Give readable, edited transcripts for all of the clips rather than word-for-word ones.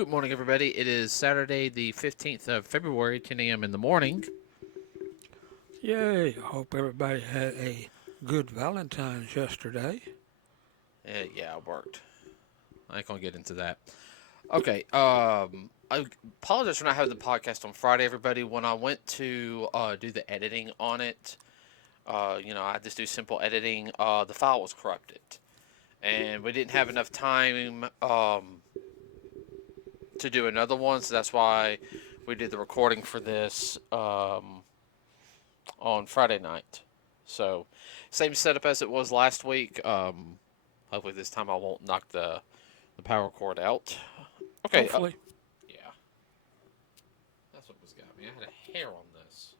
Good morning, everybody. It is Saturday, the 15th of February, 10 a.m. in the morning. Yay, I hope everybody had a good Valentine's yesterday. Yeah, it worked. I ain't going to get into that. Okay, I apologize for not having the podcast on Friday, everybody. When I went to do the editing on it, I just do simple editing, the file was corrupted. And we didn't have enough time to do another one, so that's why we did the recording for this on Friday night. So, same setup as it was last week. Hopefully this time I won't knock the power cord out. Okay. Hopefully. Yeah. That's what was got me. I had a hair on this.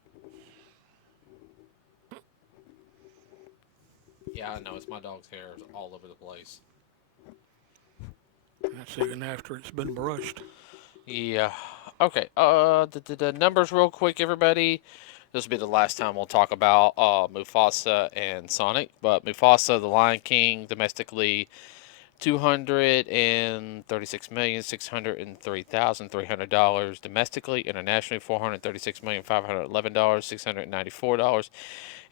Yeah, I know. It's my dog's hair all over the place. That's even after it's been brushed. Yeah. Okay. The numbers real quick, everybody. This will be the last time we'll talk about Mufasa and Sonic. But Mufasa, the Lion King, domestically, $236,603,300 domestically. Internationally, $436,511,694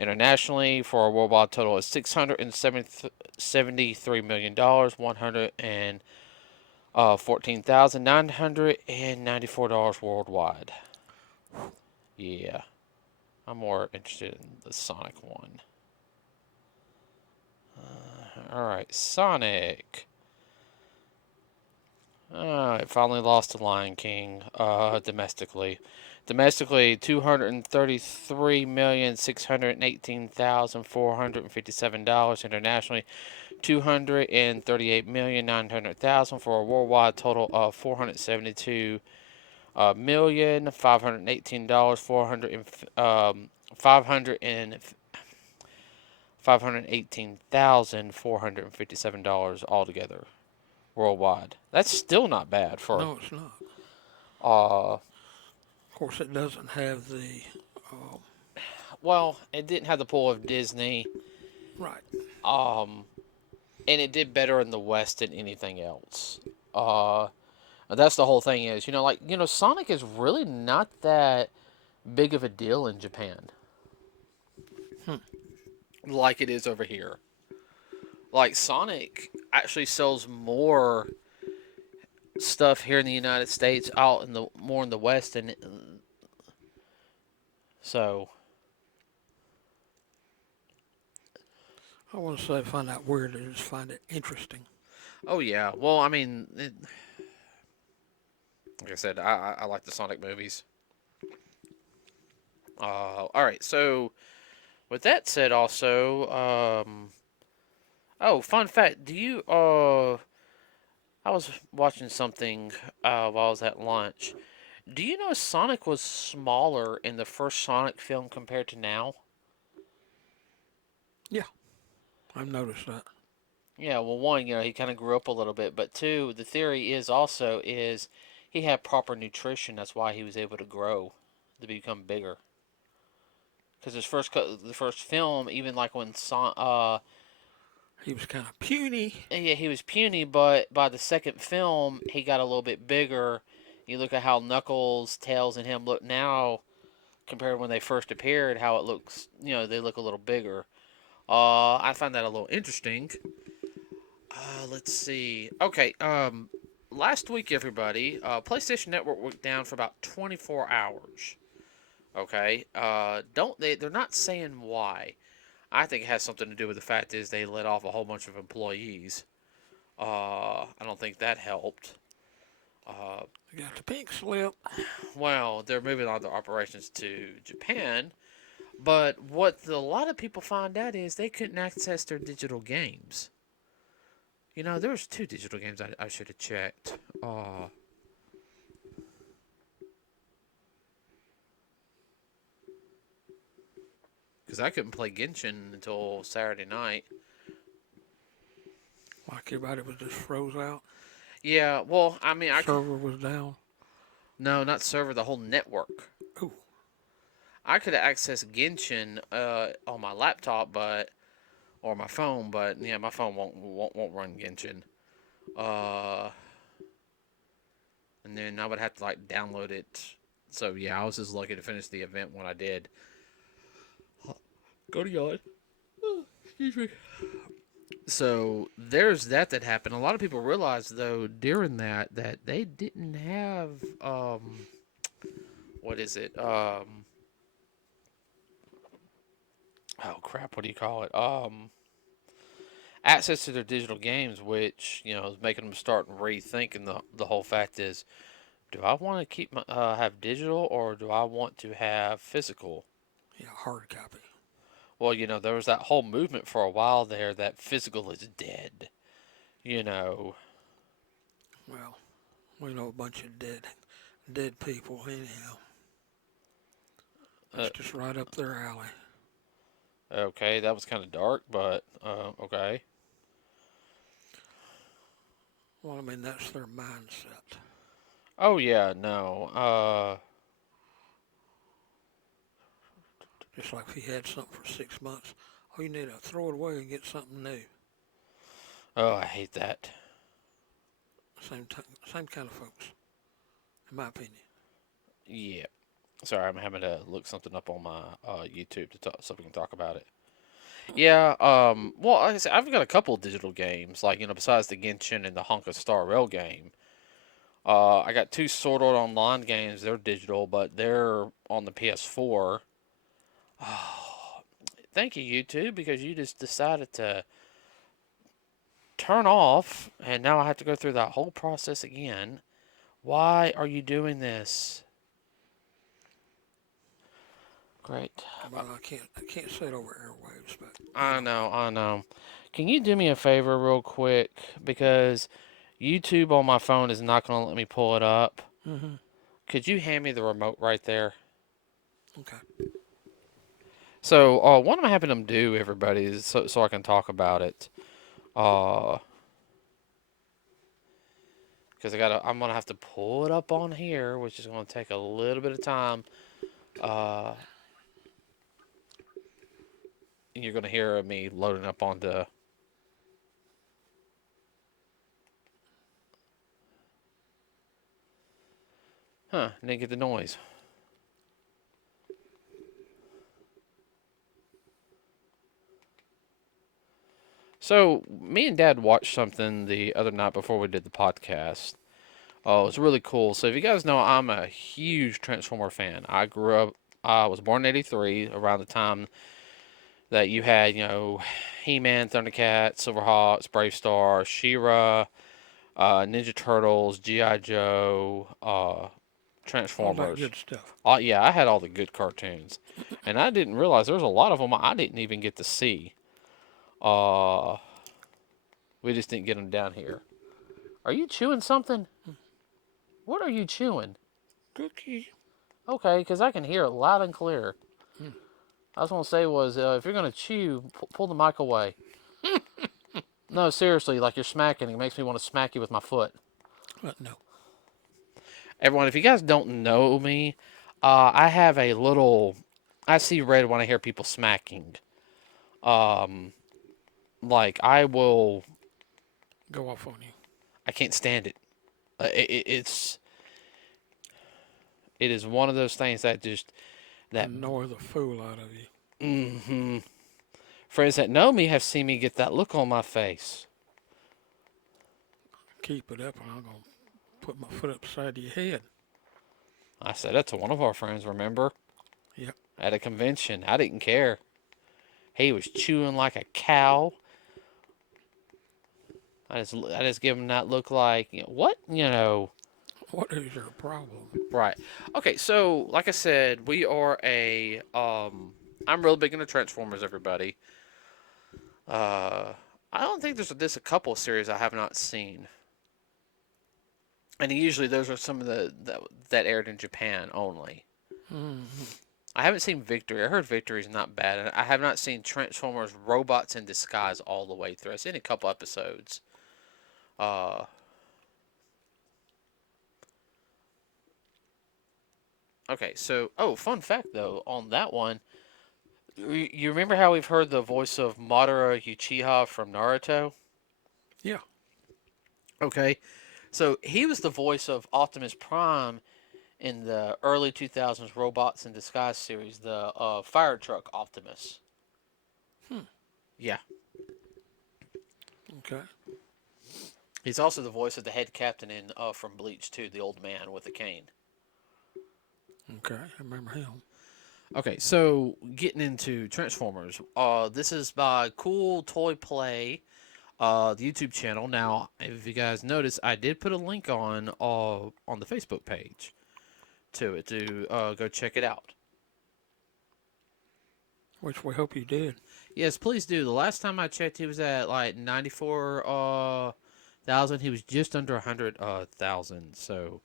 internationally, for a worldwide total of $673,000,000 $114,994 worldwide. Yeah, I'm more interested in the Sonic one. Alright, Sonic. It finally lost to Lion King domestically. Domestically, $233,618,457. Internationally, $238,900,000 for a worldwide total of $472,518,000. 518,457 altogether worldwide. That's still not bad for. No, it's not. Uh, Of course, it doesn't have the. well, it didn't have the pull of Disney. Right. Um, and it did better in the West than anything else. That's the whole thing is, Sonic is really not that big of a deal in Japan, Hmm. like it is over here. Like Sonic actually sells more stuff here in the United States, out in the more in the West, and so. I want to say I find that weird. I just find it interesting. Oh yeah, well, I mean, like I said, I like the Sonic movies. All right, so with that said, also, oh, fun fact, do you I was watching something while I was at lunch. Do you know Sonic was smaller in the first Sonic film compared to now? Yeah, I've noticed that. Yeah, well, one, he kind of grew up a little bit, but two, the theory is he had proper nutrition. That's why he was able to grow, to become bigger. Because the first film, even like when He was kind of puny. yeah, he was puny, but by the second film, he got a little bit bigger. You look at how Knuckles, Tails, and him look now compared to when they first appeared, how it looks, they look a little bigger. I find that a little interesting. Let's see. Okay, last week, everybody, PlayStation Network went down for about 24 hours. Okay, they're not saying why. I think it has something to do with the fact is they let off a whole bunch of employees. I don't think that helped. They got the pink slip. Well, they're moving all their operations to Japan, but what a lot of people find out is they couldn't access their digital games. There was two digital games I should have checked. Because I couldn't play Genshin until Saturday night. Like everybody was just froze out. Yeah, well, I mean, Server was down. No, not server, the whole network. Ooh. I could access Genshin on my laptop, or my phone, but yeah, my phone won't run Genshin. and then I would have to like download it. So yeah, I was just lucky to finish the event when I did. Go to yard. Excuse me. So there's that happened. A lot of people realized though during that they didn't have what is it oh crap, what do you call it, access to their digital games, which is making them start rethinking the whole fact is, do I want to keep my have digital or do I want to have physical? Yeah, hard copy. Well, there was that whole movement for a while there that physical is dead. You know, Well, we know a bunch of dead people anyhow. uh, That's just right up their alley. okay, that was kind of dark, but okay. Well, I mean, that's their mindset. Oh yeah, no. Just like if you had something for 6 months, all you need to throw it away and get something new. Oh, I hate that. Same kind of folks, in my opinion. Yeah. Sorry, I'm having to look something up on my YouTube to talk, so we can talk about it. Yeah. Well, like I said, I've got a couple of digital games, like besides the Genshin and the Honka Star Rail game. I got two Sword Art Online games. They're digital, but they're on the PS4. Oh, thank you, YouTube, because you just decided to turn off, and now I have to go through that whole process again. Why are you doing this? Great. Well, I can't say it over airwaves, but I know, I know. Can you do me a favor real quick? Because YouTube on my phone is not going to let me pull it up. Mm-hmm. Could you hand me the remote right there? Okay. So, what I'm having them do, everybody, is so I can talk about it. Because I'm gonna have to pull it up on here, which is gonna take a little bit of time. Uh, and you're gonna hear me loading up onto. Huh? Didn't get the noise. So, me and Dad watched something the other night before we did the podcast. Oh, it was really cool. So, if you guys know, I'm a huge Transformer fan. I was born in '83, around the time that you had, He-Man, Thundercats, Silverhawks, Brave Star, She-Ra, Ninja Turtles, G.I. Joe, All that Transformers. good stuff. Yeah, I had all the good cartoons. And I didn't realize there was a lot of them I didn't even get to see. Uh, we just didn't get them down here. Are you chewing something? What are you chewing? Cookie. Okay, because I can hear it loud and clear. Mm. I was going to say was, if you're going to chew, pull the mic away. No, seriously, like you're smacking. It makes me want to smack you with my foot. No. Everyone, if you guys don't know me, I have a little. I see red when I hear people smacking. Like I will. Go off on you. I can't stand it. It's. It is one of those things that just that. Annoy the fool out of you. Mm-hmm. Friends that know me have seen me get that look on my face. Keep it up, and I'm gonna put my foot upside your head. I said that to one of our friends. Remember? Yep. At a convention, I didn't care. He was chewing like a cow. I just give him that look like, what? What is your problem? Right. Okay, so, like I said, we are I'm real big into Transformers, everybody. I don't think there's a couple of series I have not seen. And usually those are some of that aired in Japan only. Mm-hmm. I haven't seen Victory. I heard Victory is not bad. And I have not seen Transformers Robots in Disguise all the way through. I've seen a couple episodes. Okay, so, fun fact, though, on that one. You remember how we've heard the voice of Madara Uchiha from Naruto? Yeah. Okay. So he was the voice of Optimus Prime in the early 2000s Robots in Disguise series, the fire truck Optimus. Hmm. Yeah. Okay. He's also the voice of the head captain in from Bleach 2, the old man with the cane. Okay. I remember him. Okay, so getting into Transformers, this is by Cool Toy Play, the YouTube channel. Now, if you guys notice, I did put a link on the Facebook page to it to go check it out. Which we hope you did. Yes, please do. The last time I checked, he was at like 94,000. He was just under 100,000. So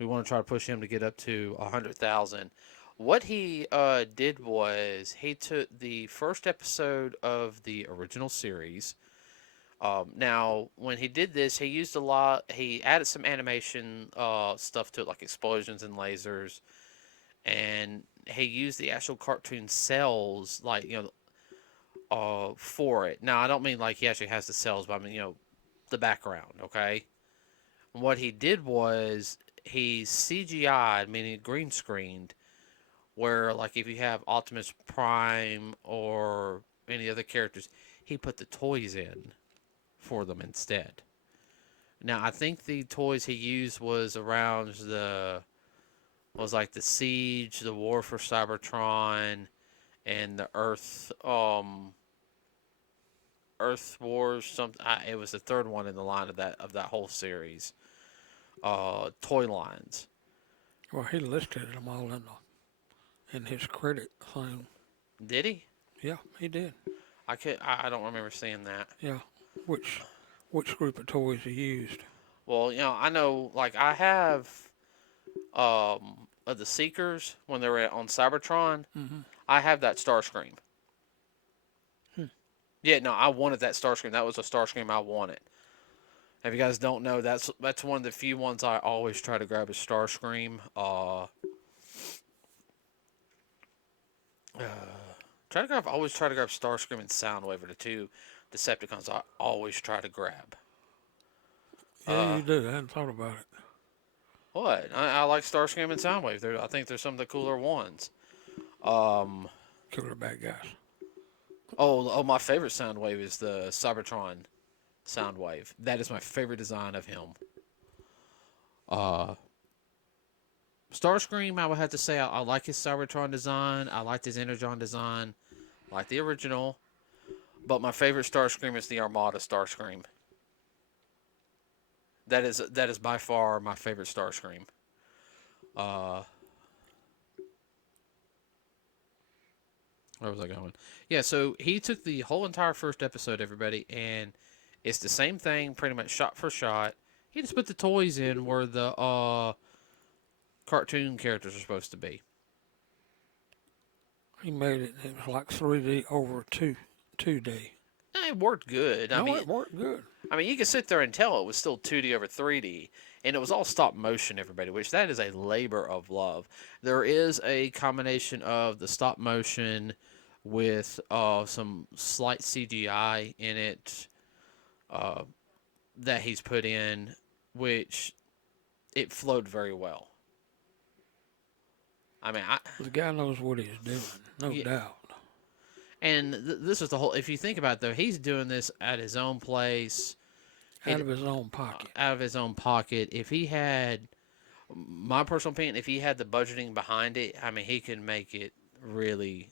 we want to try to push him to get up to 100,000. What he did was he took the first episode of the original series. Now, when he did this, he used a lot. He added some animation stuff to it, like explosions and lasers, and he used the actual cartoon cells, like for it. Now, I don't mean like he actually has the cells, but I mean the background. Okay. What he did was he CGI'd, meaning green screened, where like if you have Optimus Prime or any other characters, he put the toys in for them instead. Now I think the toys he used was like the Siege, the War for Cybertron, and the Earth Wars. Something. It was the third one in the line of that whole series. Toy lines. Well, he listed them all in his credit thing. Did he? Yeah, he did. I don't remember seeing that. Yeah. Which group of toys he used? Well, I know, like, I have of the Seekers when they were on Cybertron. Mm-hmm. I have that Starscream. Hmm. Yeah, no, I wanted that Starscream. That was a Starscream I wanted. If you guys don't know, that's one of the few ones I always try to grab is Starscream. Always try to grab Starscream and Soundwave are the two Decepticons I always try to grab. Yeah, you do. I hadn't thought about it. What? I like Starscream and Soundwave. I think they're some of the cooler ones. Killer bad guys. Oh, my favorite Soundwave is the Cybertron Soundwave. That is my favorite design of him. Starscream, I would have to say I like his Cybertron design. I like his Energon design. I like the original. But my favorite Starscream is the Armada Starscream. That is by far my favorite Starscream. Where was I going? Yeah, so he took the whole entire first episode, everybody, and it's the same thing, pretty much shot for shot. He just put the toys in where the cartoon characters are supposed to be. He made it. It was like 3D over 2D. It worked good. It worked good. I mean, you could sit there and tell it was still 2D over 3D, and it was all stop motion, everybody, which that is a labor of love. There is a combination of the stop motion with some slight CGI in it that he's put in, which it flowed very well. I mean, The guy knows what he's doing, no doubt. And this is the whole. If you think about it, though, he's doing this at his own place, Out of his own pocket. Out of his own pocket. If he had, my personal opinion, if he had the budgeting behind it, I mean, he could make it really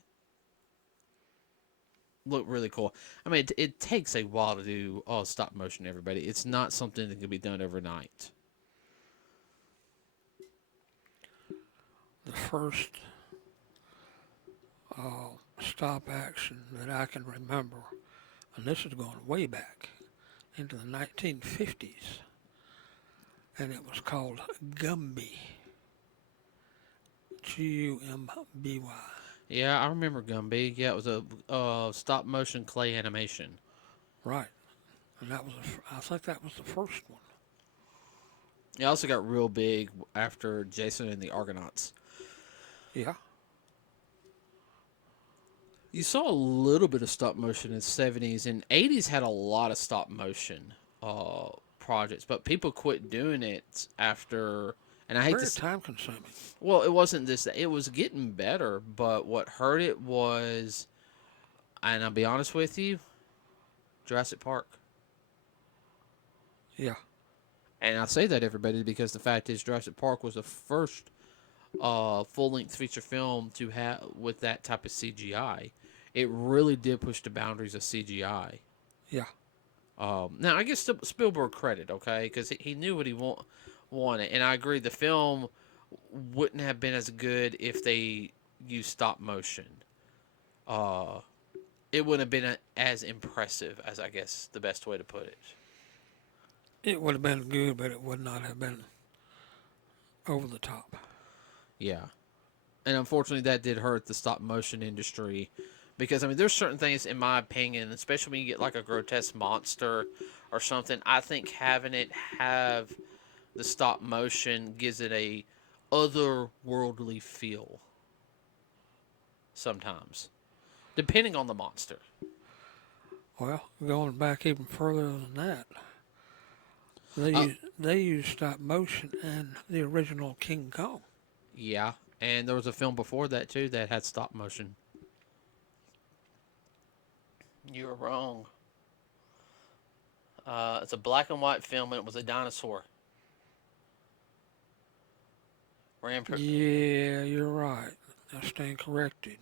look really cool. I mean, it takes a while to do stop motion. Everybody, it's not something that can be done overnight. The first stop action that I can remember, and this is going way back into the 1950s, and it was called Gumby. Gumby. Yeah, I remember Gumby. Yeah, it was a stop motion clay animation. Right, and I think that was the first one. It also got real big after Jason and the Argonauts. Yeah. You saw a little bit of stop motion in the 70s, and 80s had a lot of stop motion projects, but people quit doing it after. And I hate Very to. time consuming. Well, it wasn't this. It was getting better, but what hurt it was, and I'll be honest with you, Jurassic Park. Yeah. And I say that, everybody, because the fact is Jurassic Park was the first full length feature film to have with that type of CGI. It really did push the boundaries of CGI. Yeah. Now I give Spielberg credit, okay, because he knew what he wanted, and I agree the film wouldn't have been as good if they used stop motion. Uh, it wouldn't have been as impressive as, I guess, the best way to put it. It would have been good, but it would not have been over the top. Yeah, and unfortunately that did hurt the stop motion industry. Because, I mean, there's certain things, in my opinion, especially when you get like a grotesque monster or something, I think having it have the stop motion gives it a otherworldly feel sometimes, depending on the monster. Well, going back even further than that, Uh, they used stop motion in the original King Kong. yeah, and there was a film before that, too, that had stop motion. You're wrong. It's a black and white film, and it was a dinosaur. Yeah, you're right. I stand corrected.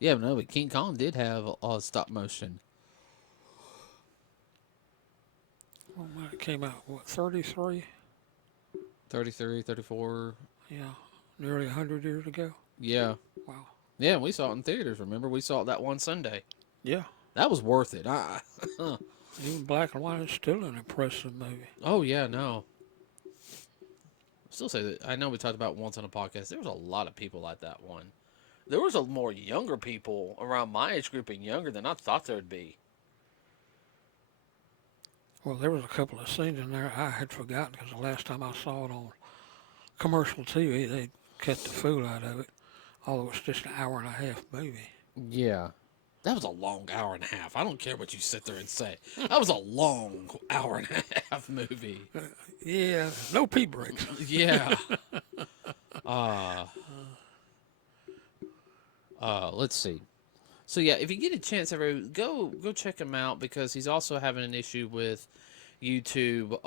Yeah, no, but King Kong did have stop motion. Well, when it came out, what, 33? 33, 34. Yeah, nearly 100 years ago. Yeah. Wow. Yeah, we saw it in theaters, remember? We saw it that one Sunday. Yeah. That was worth it. Even black and white is still an impressive movie. Oh, yeah, no. Still say that. I know we talked about it once on a podcast. There was a lot of people like that one. There was a more younger people around my age group and younger than I thought there'd be. Well, there was a couple of scenes in there I had forgotten because the last time I saw it on commercial TV, they cut the fool out of it. Although it's just an hour and a half movie. Yeah. That was a long hour and a half. I don't care what you sit there and say. That was a long hour and a half movie. Yeah, no pee breaks. Yeah. Let's see. So yeah, if you get a chance, everybody, go check him out because he's also having an issue with YouTube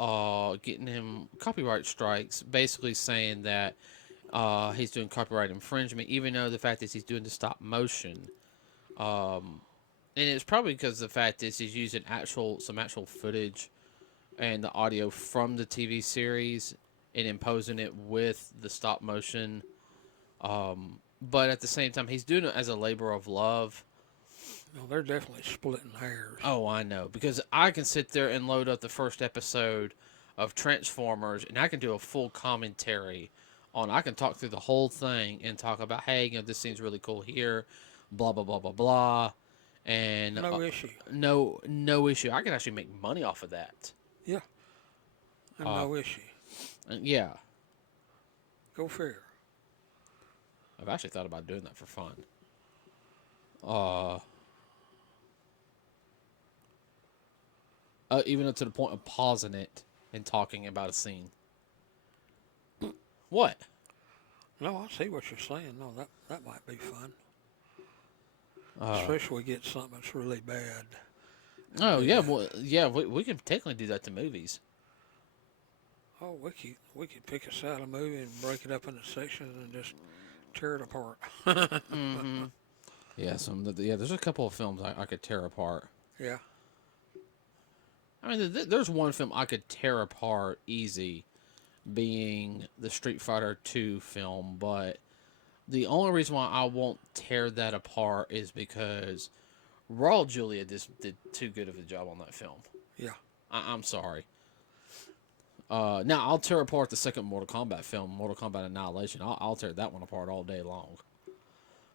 getting him copyright strikes, basically saying that he's doing copyright infringement, even though the fact is he's doing the stop motion. And it's probably because the fact is he's using some actual footage and the audio from the TV series and imposing it with the stop motion. But at the same time, he's doing it as a labor of love. No, they're definitely splitting hairs. Oh, I know. Because I can sit there and load up the first episode of Transformers and I can do a full commentary on. I can talk through the whole thing and talk about, hey, this scene's really cool here, blah, blah, blah, blah, blah. And no issue. No issue. I can actually make money off of that. Yeah. And no issue. Yeah. Go figure. I've actually thought about doing that for fun. Even up to the point of pausing it and talking about a scene. What? No, I see what you're saying. No, that might be fun. Especially if we get something that's really bad. Oh, yeah. Well, yeah, we can technically do that to movies. Oh, we could pick a side of a movie and break it up into sections and just tear it apart. Mm-hmm. Yeah, there's a couple of films I could tear apart. Yeah. I mean, there's one film I could tear apart easy, being the Street Fighter 2 film, but the only reason why I won't tear that apart is because Raul Julia just did too good of a job on that film. Yeah. I'm sorry. Now, I'll tear apart the second Mortal Kombat film, Mortal Kombat Annihilation. I'll tear that one apart all day long.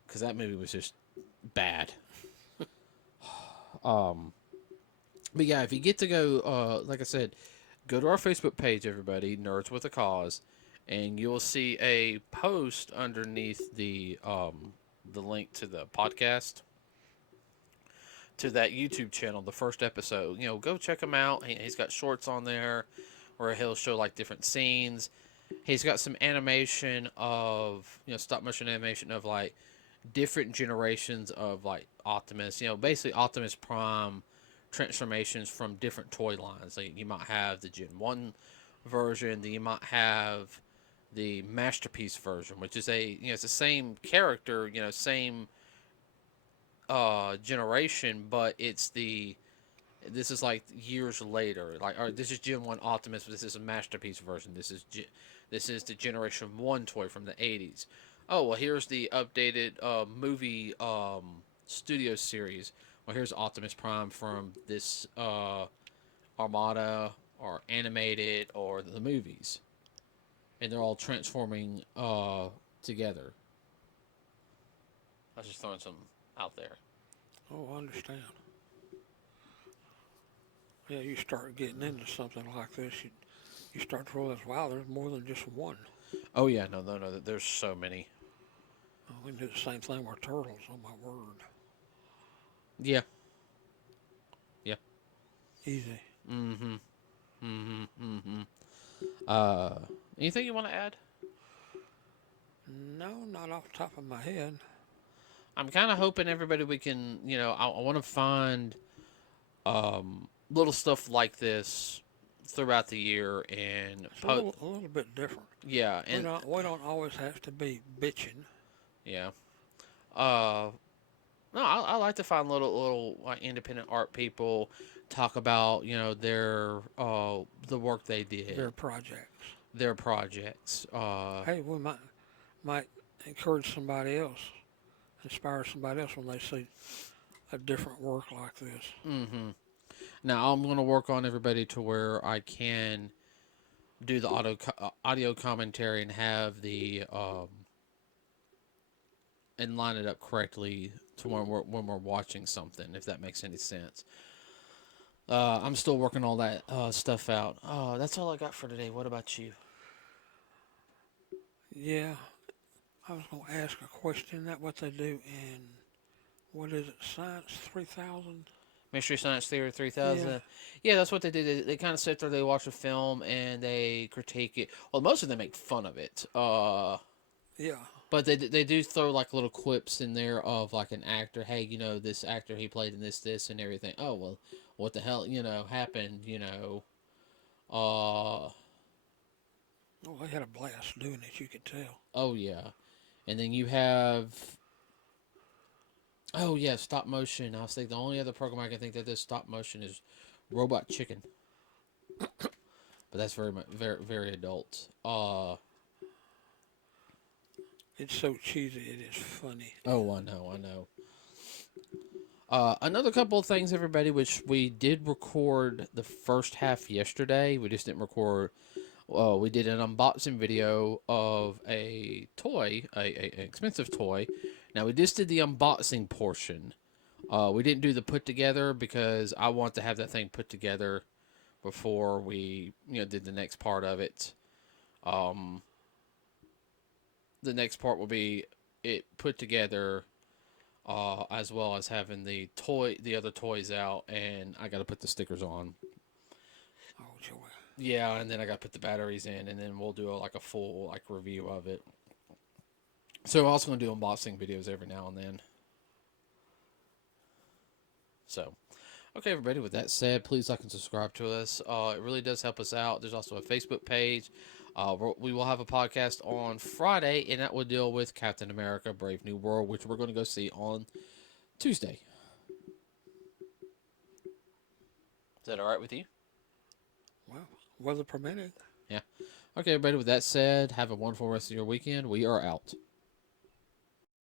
Because that movie was just bad. But yeah, if you get to go, like I said, go to our Facebook page, everybody, Nerds with a Cause, and you'll see a post underneath the link to the podcast. to that YouTube channel, the first episode. Go check him out. He's got shorts on there where he'll show like different scenes. He's got some animation of stop motion animation of like different generations of like Optimus. Basically Optimus Prime transformations from different toy lines. Like you might have the Gen 1 version, then you might have the Masterpiece version, which is it's the same character, same generation, but this is like years later. Like, all right, this is Gen 1 Optimus, but this is a Masterpiece version. This is the Generation 1 toy from the 80s. Oh, well, here's the updated movie studio series. Well, here's Optimus Prime from this Armada or animated or the movies. And they're all transforming together. I was just throwing some out there. Oh, I understand. Yeah, you start getting into something like this, you start to realize, wow, there's more than just one. Oh, yeah, no, there's so many. Oh, we can do the same thing with turtles, oh my word. Yeah. Yeah. Easy. Mm-hmm. Mm-hmm. Mm-hmm. Anything you want to add? No, not off the top of my head. I'm kind of hoping everybody we can, I want to find little stuff like this throughout the year and It's a little bit different. yeah, and we don't always have to be bitching. yeah. No, I like to find little like independent art people talk about their the work they did, Their projects. their projects. Hey, we might encourage somebody else, inspire somebody else when they see a different work like this. Mm-hmm. Now I'm going to work on everybody to where I can do the audio commentary and have the and line it up correctly to when we're watching something, if that makes any sense. I'm still working all that stuff out. That's all I got for today. What about you? Yeah, I was going to ask a question. That what they do in, what is it, Science 3000? Mystery Science Theater 3000. Yeah. Yeah, that's what they do. They kind of sit there, they watch a film, and they critique it. Well, most of them make fun of it. Yeah. But they do throw like little clips in there of like an actor. Hey, this actor, he played in this and everything. Oh, well, what the hell, happened, Oh, they had a blast doing it, you could tell. Oh, yeah. And then you have... Oh, yeah, stop motion. I was thinking the only other program I can think that does stop motion is Robot Chicken. But that's very, very adult. It's so cheesy, it is funny. Oh, I know. Another couple of things, everybody, which we did record the first half yesterday. We just didn't record... we did an unboxing video of a toy, an expensive toy. Now, we just did the unboxing portion. We didn't do the put together because I want to have that thing put together before we, did the next part of it. The next part will be it put together, as well as having the other toys out, and I got to put the stickers on. Oh, joy. Yeah, and then I got to put the batteries in, and then we'll do a full review of it. So we're also going to do unboxing videos every now and then. So, okay, everybody, with that said, please like and subscribe to us. It really does help us out. There's also a Facebook page. We will have a podcast on Friday, and that will deal with Captain America Brave New World, which we're going to go see on Tuesday. Is that all right with you? Well, weather permitting. Yeah. Okay, everybody, with that said, have a wonderful rest of your weekend. We are out.